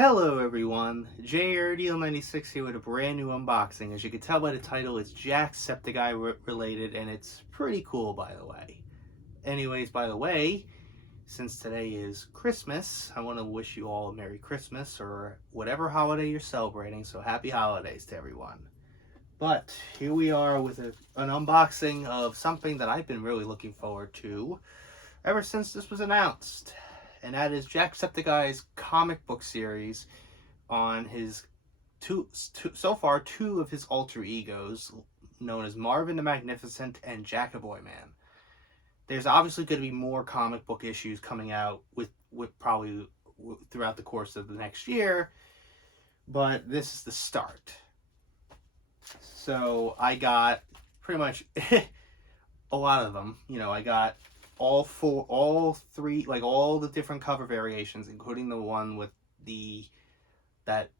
Hello everyone, JRDL96 here with a brand new unboxing. As you can tell by the title, it's Jacksepticeye related, and it's pretty cool, by the way. Anyways, by the way, since today is Christmas, I want to wish you all a Merry Christmas or whatever holiday you're celebrating, so happy holidays to everyone. But here we are with an unboxing of something that I've been really looking forward to ever since this was announced. And that is Jacksepticeye's comic book series on his so far two of his alter egos, known as Marvin the Magnificent and Jackboy Man. There's obviously going to be more comic book issues coming out with probably throughout the course of the next year, but this is the start. So I got pretty much a lot of them. I got all three, like all the different cover variations, including the one with that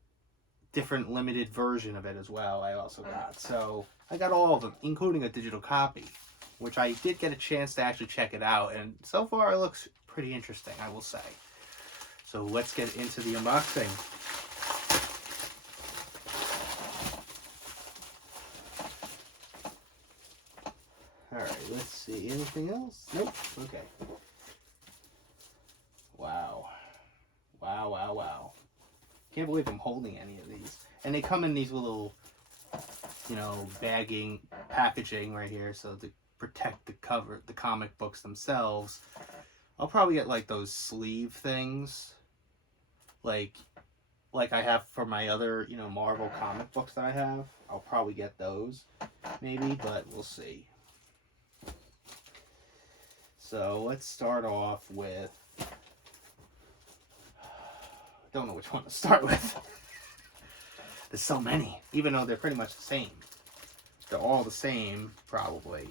different limited version of it as well. I also got, so I got all of them, including a digital copy, which I did get a chance to actually check it out, and so far it looks pretty interesting, I will say. So let's get into the unboxing. Alright, let's see. Anything else? Nope. Okay. Wow. Wow. Can't believe I'm holding any of these. And they come in these little, packaging right here, so to protect the comic books themselves. I'll probably get like those sleeve things, like I have for my other, Marvel comic books that I have. I'll probably get those, maybe, but we'll see. So let's start off with, don't know which one to start with. There's so many, even though they're pretty much the same. They're all the same, probably.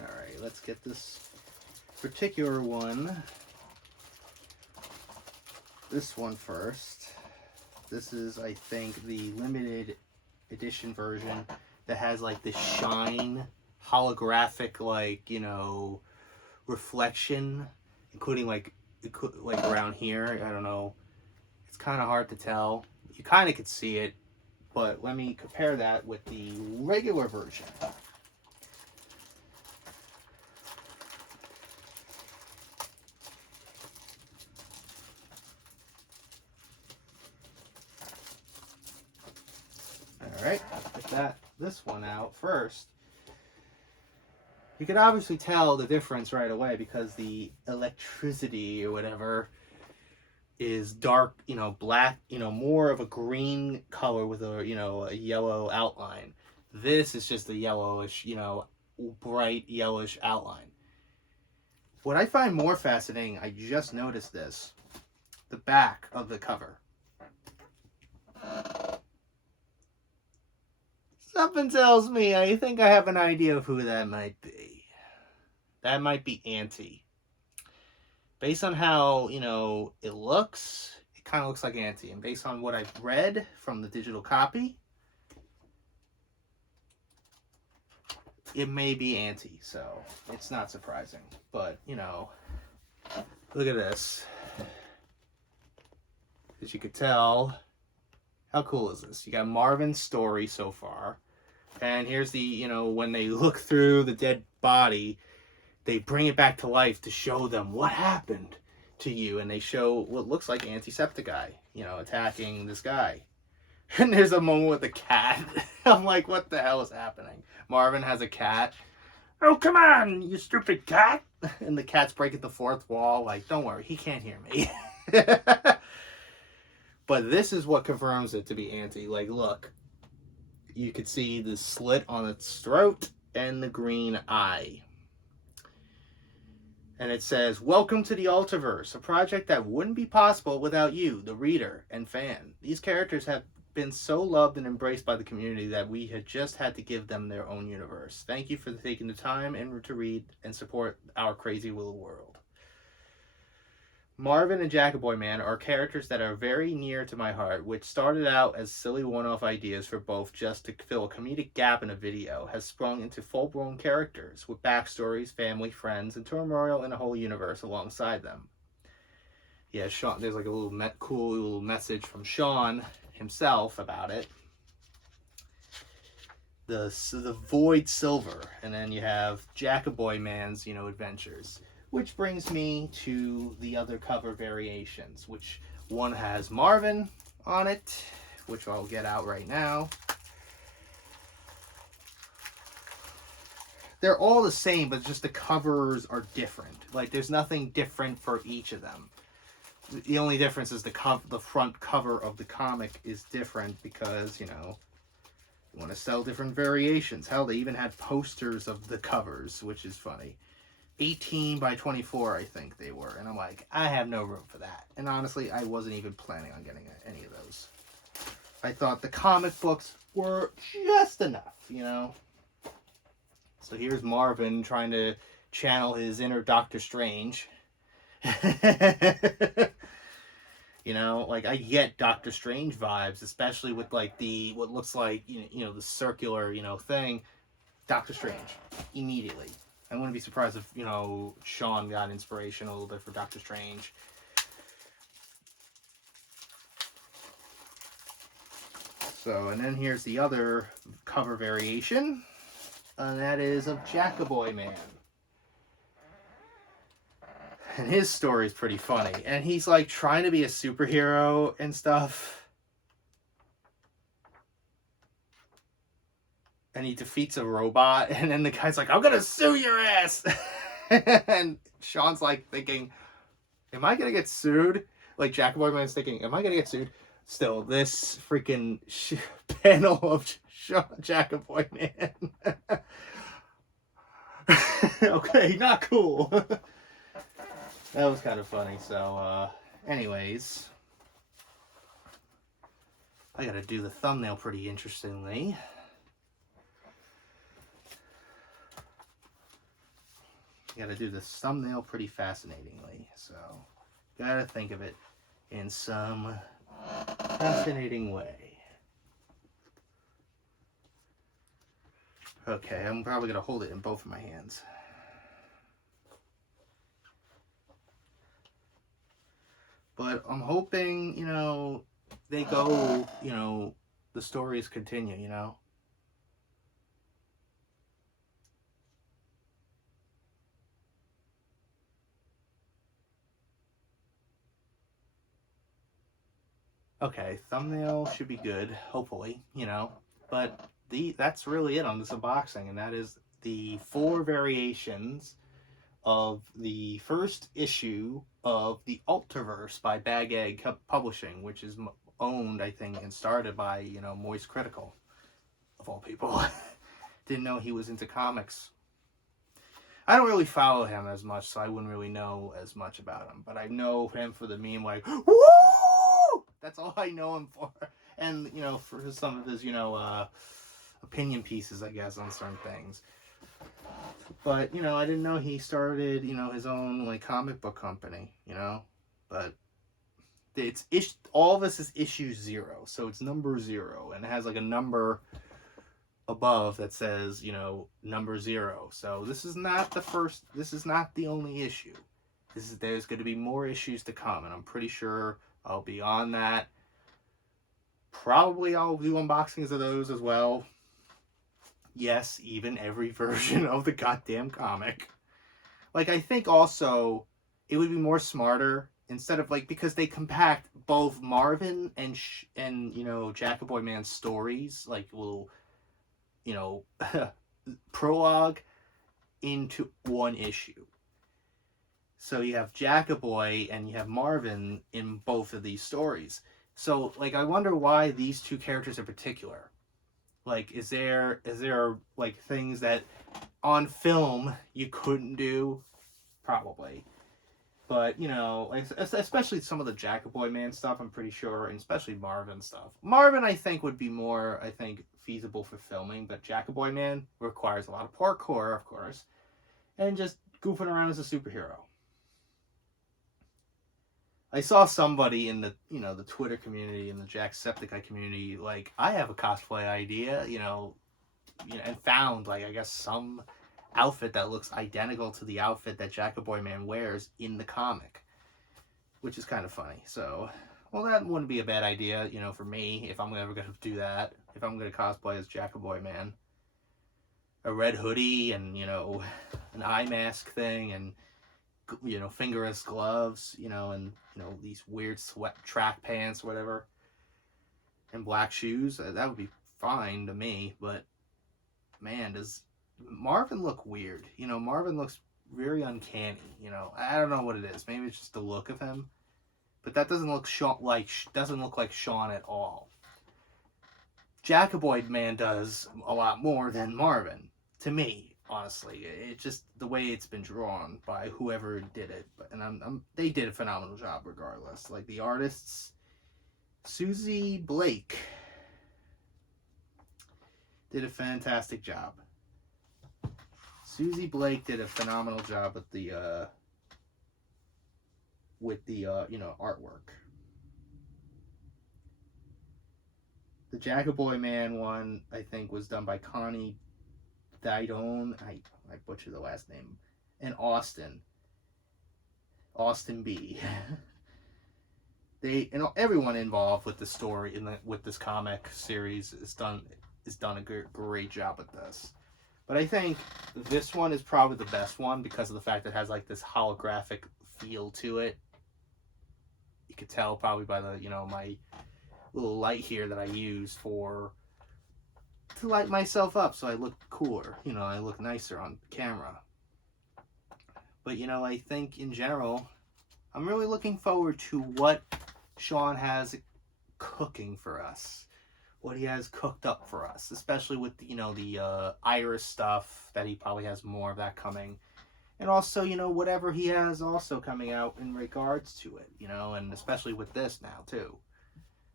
Alright, let's get this particular one. This one first. This is, I think, the limited edition version that has like this shine, holographic, reflection, including like around here. I don't know, it's kind of hard to tell. You kind of could see it, but let me compare that with the regular version. Alright, get this one out first. You can obviously tell the difference right away because the electricity or whatever is dark, black, more of a green color with a yellow outline. This is just a yellowish, bright yellowish outline. What I find more fascinating, I just noticed this, the back of the cover. Something tells me I think I have an idea of who that might be. That might be Auntie. Based on how, it looks, it kind of looks like Auntie. And based on what I've read from the digital copy, it may be Auntie. So it's not surprising. But, look at this. As you could tell, how cool is this? You got Marvin's story so far. And here's the, when they look through the dead body, they bring it back to life to show them what happened to you. And they show what looks like Jacksepticeye, attacking this guy. And there's a moment with the cat. I'm like, what the hell is happening? Marvin has a cat. Oh, come on, you stupid cat. And the cat's breaking the fourth wall. Like, don't worry, he can't hear me. But this is what confirms it to be Auntie. Like, look. You could see the slit on its throat and the green eye. And it says, "Welcome to the ALTRVERSE, a project that wouldn't be possible without you, the reader and fan. These characters have been so loved and embraced by the community that we had just had to give them their own universe. Thank you for taking the time and to read and support our crazy little world." Marvin and Jackboy Man are characters that are very near to my heart, which started out as silly one-off ideas for both just to fill a comedic gap in a video, has sprung into full-blown characters with backstories, family, friends, and turmoil in a whole universe alongside them. Yeah, Sean, there's like a little cool little message from Sean himself about it. The Void Silver, and then you have Jackboy Man's, adventures. Which brings me to the other cover variations, which one has Marvin on it, which I'll get out right now. They're all the same, but just the covers are different. Like, there's nothing different for each of them. The only difference is the front cover of the comic is different because, you want to sell different variations. Hell, they even had posters of the covers, which is funny. 18 by 24, I think they were. And I'm like, I have no room for that. And honestly, I wasn't even planning on getting any of those. I thought the comic books were just enough, So here's Marvin trying to channel his inner Doctor Strange. Like, I get Doctor Strange vibes, especially with like what looks like the circular thing. Doctor Strange immediately. I wouldn't be surprised if Sean got inspiration a little bit for Doctor Strange. So, and then here's the other cover variation, and that is of Jackboy Man. And his story is pretty funny. And he's like trying to be a superhero and stuff. And he defeats a robot. And then the guy's like, I'm going to sue your ass. And Sean's like thinking, am I going to get sued? Like Jackboy Man's thinking, am I going to get sued? Still, this freaking panel of Jackboy Man. Okay, not cool. That was kind of funny. So, anyways, I gotta do the thumbnail pretty interestingly. Gotta do this thumbnail pretty fascinatingly. So, gotta think of it in some fascinating way. Okay, I'm probably gonna hold it in both of my hands. But I'm hoping, they go, the stories continue, Okay, thumbnail should be good, hopefully, But that's really it on this unboxing, and that is the 4 variations of the first issue of the ALTRVERSE by Bag Egg Publishing, which is owned, I think, and started by, Moist Critical, of all people. Didn't know he was into comics. I don't really follow him as much, so I wouldn't really know as much about him. But I know him for the meme, like, woo! That's all I know him for. And, for some of his, opinion pieces, I guess, on certain things. But, I didn't know he started, his own, like, comic book company, But all of this is issue 0, so it's number 0, and it has, like, a number above that says, number 0. So this is not the only issue. There's going to be more issues to come, and I'm pretty sure I'll be on that. Probably I'll do unboxings of those as well. Yes, even every version of the goddamn comic. Like, I think also it would be more smarter instead of, like, because they compact both Marvin and Jackboy Man's stories, like little, prologue into one issue. So you have Jackboy and you have Marvin in both of these stories. So, like, I wonder why these 2 characters in particular. Like, is there like things that on film you couldn't do? Probably. But, like, especially some of the Jackboy Man stuff, I'm pretty sure, and especially Marvin stuff. Marvin, I think, would be more, feasible for filming, but Jackboy Man requires a lot of parkour, of course, and just goofing around as a superhero. I saw somebody in the, the Twitter community, in the Jacksepticeye community, like, I have a cosplay idea, and found, like, I guess some outfit that looks identical to the outfit that Jackaboy Man wears in the comic, which is kind of funny. So, well, that wouldn't be a bad idea, for me, if I'm ever going to do that, if I'm going to cosplay as Jackaboy Man. A red hoodie and, an eye mask thing and, fingerless gloves, and, these weird sweat track pants, whatever, and black shoes. That would be fine to me, but man, does Marvin look weird? Marvin looks very uncanny. I don't know what it is. Maybe it's just the look of him, but that doesn't look doesn't look like Sean at all. Jackaboy Man does a lot more than Marvin, to me, honestly. It's just the way it's been drawn by whoever did it, and they did a phenomenal job regardless. Like, the artists, Susie Blake did a fantastic job. Susie Blake did a phenomenal job with the artwork. The Jackaboy Man one, I think, was done by Connie Didone. I butchered the last name. And Austin B. Everyone involved with the story with this comic series has done a great job with this. But I think this one is probably the best one because of the fact that it has like this holographic feel to it. You could tell probably by the my little light here that I use to light myself up so I look cooler. I look nicer on camera. But I think in general, I'm really looking forward to what Sean has cooking for us. What he has cooked up for us, especially with the Iris stuff, that he probably has more of that coming, and also whatever he has also coming out in regards to it, and especially with this now too.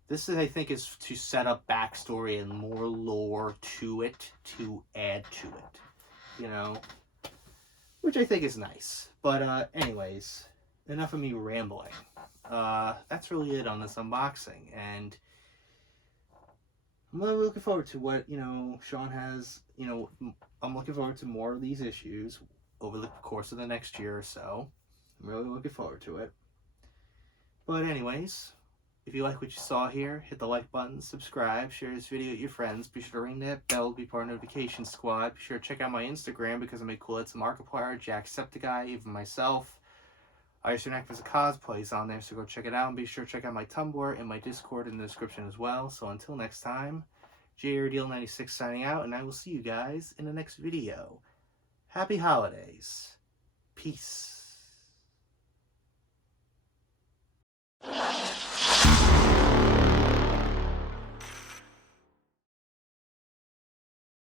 This I think is to set up backstory and more lore to it to add to it, which I think is nice. But anyways, enough of me rambling. That's really it on this unboxing, and I'm really looking forward to what, Sean has, I'm looking forward to more of these issues over the course of the next year or so. I'm really looking forward to it. But anyways, if you like what you saw here, hit the like button, subscribe, share this video with your friends. Be sure to ring that bell to be part of the notification squad. Be sure to check out my Instagram because I make cool hits of Markiplier, Jacksepticeye, even myself. I used to act as a cosplays on there, so go check it out. And be sure to check out my Tumblr and my Discord in the description as well. So until next time, JRDL96 signing out, and I will see you guys in the next video. Happy holidays. Peace.